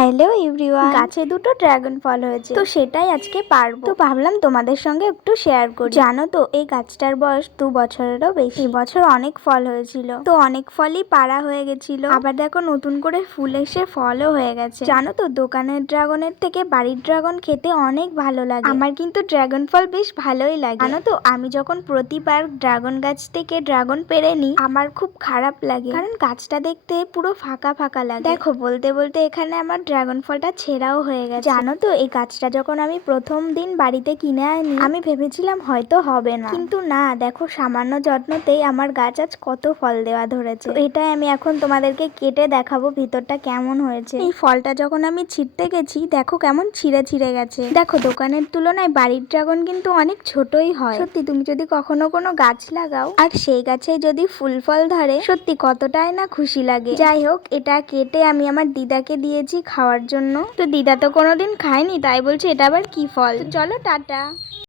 Hello everyone, গাছে দুটো dragon ফল হয়েছে, তো সেটাই আজকে পারবো। তো ভাবলাম তোমাদের সঙ্গে একটু শেয়ার করি। জানো তো এই গাছটার বয়স 2 বছরেরও বেশি। বছর অনেক ফল হয়েছিল, তো অনেক ফলই পাড়া হয়ে গেছিল। আবার দেখো নতুন করে ফুল এসে ফলও হয়ে গেছে। জানো তো দোকানের ড্রাগনের থেকে বাড়ির ড্রাগন খেতে অনেক ভালো লাগে। আমার কিন্তু ড্রাগন ফল বেশ ভালোই লাগে। জানো তো আমি যখন প্রতিবার ড্রাগন গাছ থেকে ড্রাগন পেড়ে নিই, আমার খুব খারাপ লাগে, কারণ গাছটা দেখতে পুরো ফাঁকা ফাঁকা লাগে। দেখো বলতে বলতে এখানে আমার ড্রাগন ফলটা ছেঁড়াও হয়ে গেছে। জানো তো এই গাছটা যখন আমি প্রথম দিন বাড়িতে কিনে আনি, আমি ভেবেছিলাম হয়তো হবে না, কিন্তু না, দেখো সামান্য যত্নতেই আমার গাছ আজ কত ফল দেওয়া ধরেছে। এটাই আমি এখন তোমাদেরকে কেটে দেখাবো ভিতরটা কেমন হয়েছে। এই ফলটা যখন আমি ছিঁড়তে গেছি, দেখো কেমন ছিঁড়ে ছিঁড়ে গেছে। দেখো দোকানের তুলনায় বাড়ির ড্রাগন কিন্তু অনেক ছোটই হয়। সত্যি তুমি যদি কখনো কোনো গাছ লাগাও আর সেই গাছে যদি ফুল ফল ধরে, সত্যি কতটাই না খুশি লাগে। যাই হোক, এটা কেটে আমি আমার দিদাকে দিয়েছি খাওয়ার জন্য। তো দিদা তো কোনোদিন খায়নি, তাই বলছে এটা আবার কি ফল। তো চলো টাটা।